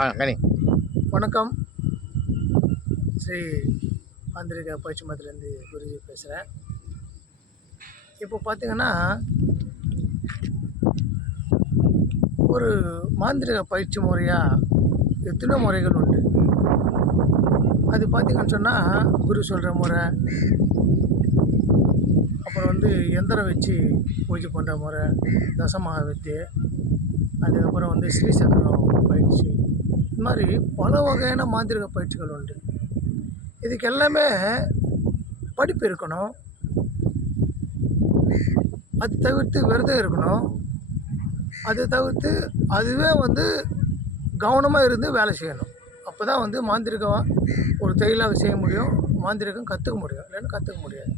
கனி. வணக்கம். ஸ்ரீ மாந்திரிக பயிற்சி மையத்துலேருந்து குருஜி பேசுகிறேன். இப்போ பார்த்திங்கன்னா, ஒரு மாந்திரிக பயிற்சி முறையாக எத்தனை முறைகள் உண்டு. அது பார்த்திங்கன்னு சொன்னால், குரு சொல்கிற முறை, அப்புறம் எந்திரம் வச்சு பூஜை பண்ணுற முறை, தசமகா வித்தியை, அதுக்கப்புறம் ஸ்ரீசக்கரம் பயிற்சி, இது மாதிரி பல வகையான மாந்திரிக பயிற்சிகள் உண்டு. இதுக்கு எல்லாமே படிப்பு இருக்கணும். அது தவிர்த்து விரதம் இருக்கணும். அது தவிர்த்து அதுவே கவனமாக இருந்து வேலை செய்யணும். அப்போ தான் மாந்திரிகம் ஒரு தொழிலாக செய்ய முடியும். மாந்திரிகம் கற்றுக்க முடியும், இல்லைன்னா கற்றுக்க முடியாது.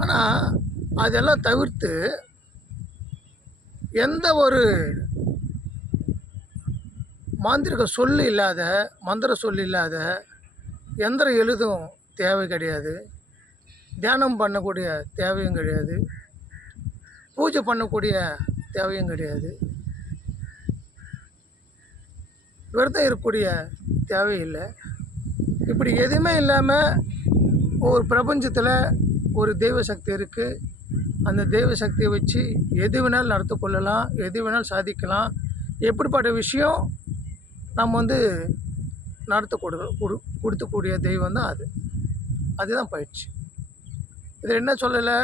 ஆனால் அதெல்லாம் தவிர்த்து எந்த ஒரு மாந்திரிக சொல்லு இல்லாத, மந்திர சொல்லு இல்லாத, எந்திரம் எழுதும் தேவை கிடையாது. தியானம் பண்ணக்கூடிய தேவையும் கிடையாது. பூஜை பண்ணக்கூடிய தேவையும் கிடையாது. விரதம் இருக்கக்கூடிய தேவையில்லை. இப்படி எதுவுமே இல்லாமல் ஒரு பிரபஞ்சத்தில் ஒரு தெய்வ சக்தி இருக்குது. அந்த தெய்வ சக்தியை வச்சு எது வேணாலும் நடத்து கொள்ளலாம், எது வேணாலும் சாதிக்கலாம். எப்படிப்பட்ட விஷயம் நம்ம நடத்த கொடுத்தக்கூடிய தெய்வம் தான் அதுதான் பயிற்சி. இதில் என்ன சொல்லலை,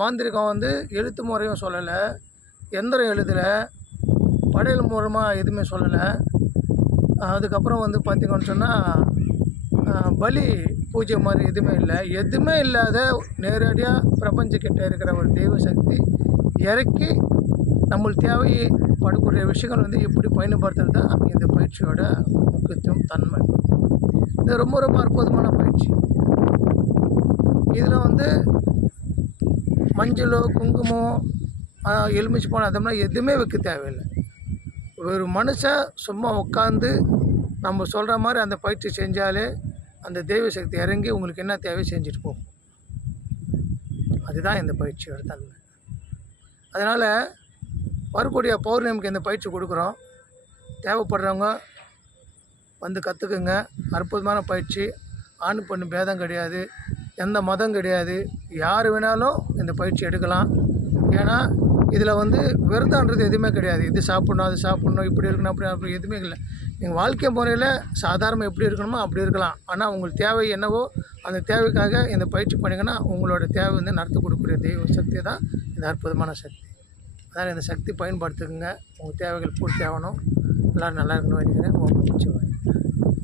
மாந்திரிகம் எழுத்து முறையும் சொல்லலை, எந்திரம் எழுதலை, படையல் மூலமாக எதுவுமே சொல்லலை. அதுக்கப்புறம் பார்த்திங்கன்னு சொன்னால் பலி பூஜை மாதிரி எதுவுமே இல்லாத நேரடியாக பிரபஞ்சக்கிட்ட இருக்கிற ஒரு தெய்வ சக்தி இறக்கி நம்மளுக்கு தேவைப்படக்கூடிய விஷயங்கள் எப்படி பயன்படுத்துறது தான் இந்த பயிற்சியோட முக்கியத்துவம், தன்மை. இது ரொம்ப ரொம்ப அற்புதமான பயிற்சி. இதில் மஞ்சளோ குங்குமம் எலுமிச்சு பழம் அதெல்லாம் எதுவுமே வைக்க தேவையில்லை. ஒரு மனுஷன் சும்மா உட்காந்து நம்ம சொல்கிற மாதிரி அந்த பயிற்சி செஞ்சாலே அந்த தெய்வ சக்தி இறங்கி உங்களுக்கு என்ன தேவை செஞ்சுட்டு போகும். அதுதான் இந்த பயிற்சியோட தன்மை. அதனால் வரக்கூடிய பௌர்ணமிக்கு இந்த பயிற்சி கொடுக்குறோம். தேவைப்படுறவங்க கற்றுக்குங்க. அற்புதமான பயிற்சி. ஆண் பெண் பேதம் கிடையாது, எந்த மதம் கிடையாது, யார் வேணாலும் இந்த பயிற்சி எடுக்கலாம். ஏன்னா இதில் விரதன்றது எதுவுமே கிடையாது. இது சாப்பிட்ணும், அது சாப்பிட்ணும், இப்படி இருக்கணும், அப்படி எதுவுமே இல்லை. நீங்கள் வாழ்க்கை முறையில் சாதாரணமாக எப்படி இருக்கணுமோ அப்படி இருக்கலாம். ஆனால் உங்களுக்கு தேவை என்னவோ அந்த தேவைக்காக இந்த பயிற்சி பண்ணிங்கன்னா உங்களோட தேவை நடத்தி கொடுக்கக்கூடிய தெய்வ சக்தி தான் இந்த அற்புதமான சக்தி. அதனால் இந்த சக்தி பயன்படுத்துக்குங்க. உங்கள் தேவைகள் பூர்த்தி ஆகணும். எல்லோரும் நல்லா இருக்கணும்னு நினைக்கிறேன்.